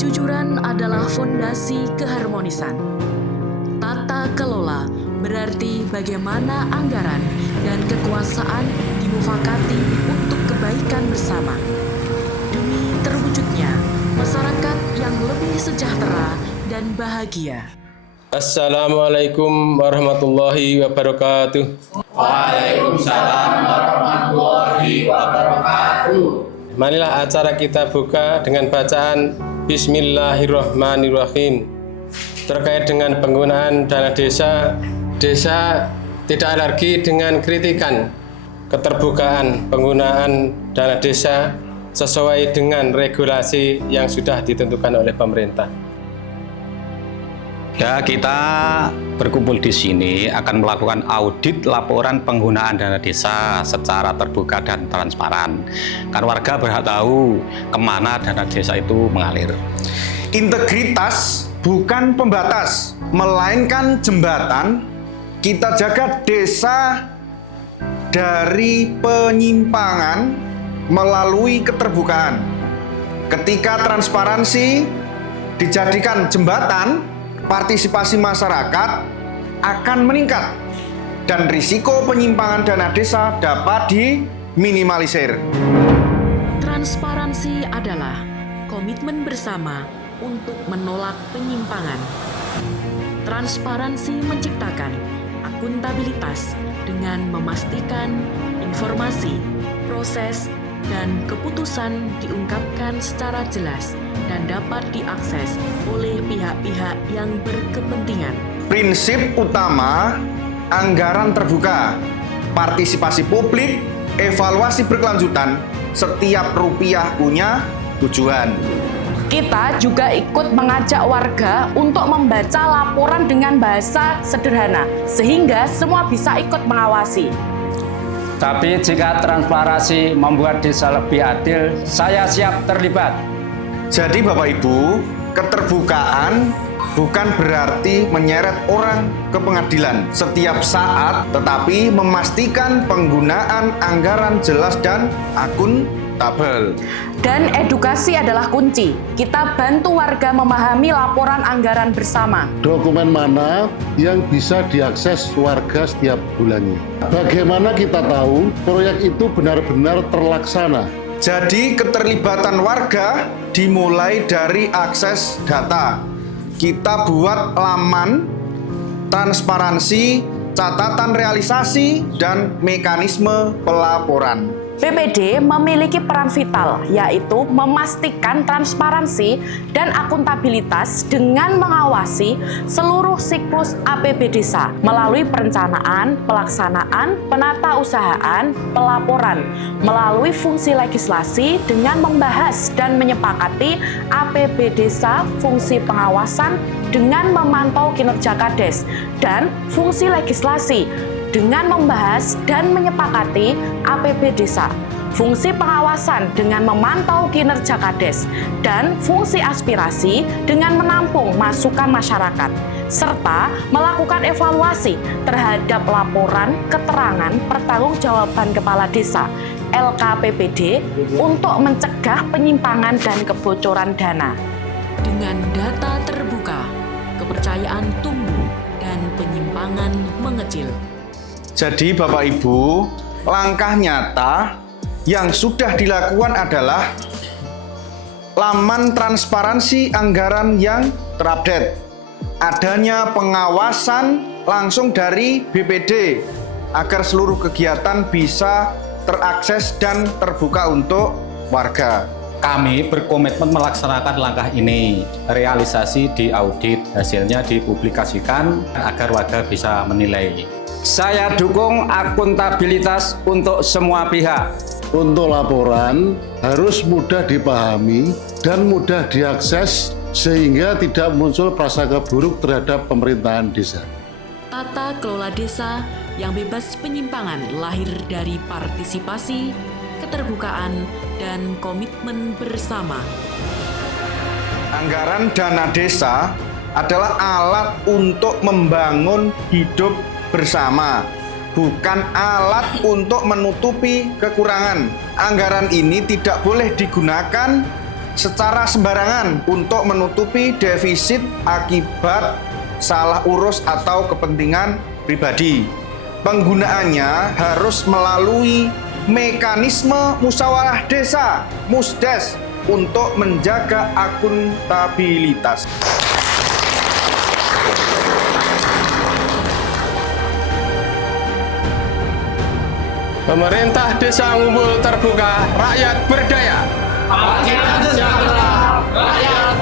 Kejujuran adalah fondasi keharmonisan. Tata kelola berarti bagaimana anggaran dan kekuasaan dimufakati untuk kebaikan bersama, demi terwujudnya masyarakat yang lebih sejahtera dan bahagia. Assalamualaikum warahmatullahi wabarakatuh. Waalaikumsalam warahmatullahi wabarakatuh. Marilah acara kita buka dengan bacaan Bismillahirrahmanirrahim. Terkait dengan penggunaan dana desa, desa tidak alergi dengan kritikan keterbukaan penggunaan dana desa sesuai dengan regulasi yang sudah ditentukan oleh pemerintah. Ya, kita berkumpul di sini akan melakukan audit laporan penggunaan dana desa secara terbuka dan transparan. Kan warga berhak tahu kemana dana desa itu mengalir. Integritas bukan pembatas, melainkan jembatan. Kita jaga desa dari penyimpangan melalui keterbukaan. Ketika transparansi dijadikan jembatan, partisipasi masyarakat akan meningkat dan risiko penyimpangan dana desa dapat diminimalisir. Transparansi adalah komitmen bersama untuk menolak penyimpangan. Transparansi menciptakan akuntabilitas dengan memastikan informasi, proses, dan keputusan diungkapkan secara jelas dan dapat diakses oleh pihak-pihak yang berkepentingan. Prinsip utama anggaran terbuka, partisipasi publik, evaluasi berkelanjutan, setiap rupiah punya tujuan. Kita juga ikut mengajak warga untuk membaca laporan dengan bahasa sederhana, sehingga semua bisa ikut mengawasi. Tapi jika transparansi membuat desa lebih adil, saya siap terlibat. Jadi Bapak Ibu, keterbukaan bukan berarti menyeret orang ke pengadilan setiap saat, tetapi memastikan penggunaan anggaran jelas dan akuntabel. Dan edukasi adalah kunci. Kita bantu warga memahami laporan anggaran bersama. Dokumen mana yang bisa diakses warga setiap bulannya? Bagaimana kita tahu proyek itu benar-benar terlaksana? Jadi keterlibatan warga dimulai dari akses data. Kita buat laman transparansi, catatan realisasi, dan mekanisme pelaporan. BPD memiliki peran vital, yaitu memastikan transparansi dan akuntabilitas dengan mengawasi seluruh siklus APB desa melalui perencanaan, pelaksanaan, penatausahaan, pelaporan, melalui fungsi legislasi dengan membahas dan menyepakati APB desa, fungsi pengawasan dengan memantau kinerja Kades, dan fungsi legislasi dengan membahas dan menyepakati APB desa, fungsi pengawasan dengan memantau kinerja Kades, dan fungsi aspirasi dengan menampung masukan masyarakat, serta melakukan evaluasi terhadap laporan keterangan pertanggungjawaban kepala desa LKPPD untuk mencegah penyimpangan dan kebocoran dana. Dengan data terbuka, kepercayaan tumbuh dan penyimpangan mengecil. Jadi Bapak Ibu, langkah nyata yang sudah dilakukan adalah laman transparansi anggaran yang terupdate, adanya pengawasan langsung dari BPD agar seluruh kegiatan bisa terakses dan terbuka untuk warga. Kami berkomitmen melaksanakan langkah ini. Realisasi diaudit, hasilnya dipublikasikan agar warga bisa menilai. Saya dukung akuntabilitas untuk semua pihak. Untuk laporan harus mudah dipahami dan mudah diakses sehingga tidak muncul prasangka buruk terhadap pemerintahan desa. Tata kelola desa yang bebas penyimpangan lahir dari partisipasi, keterbukaan, dan komitmen bersama. Anggaran dana desa adalah alat untuk membangun hidup bersama, bukan alat untuk menutupi kekurangan. Anggaran ini tidak boleh digunakan secara sembarangan untuk menutupi defisit akibat salah urus atau kepentingan pribadi. Penggunaannya harus melalui mekanisme musyawarah desa (musdes) untuk menjaga akuntabilitas. Pemerintah Desa Ngumpul Terbuka, rakyat berdaya. Rakyat sejahtera, rakyat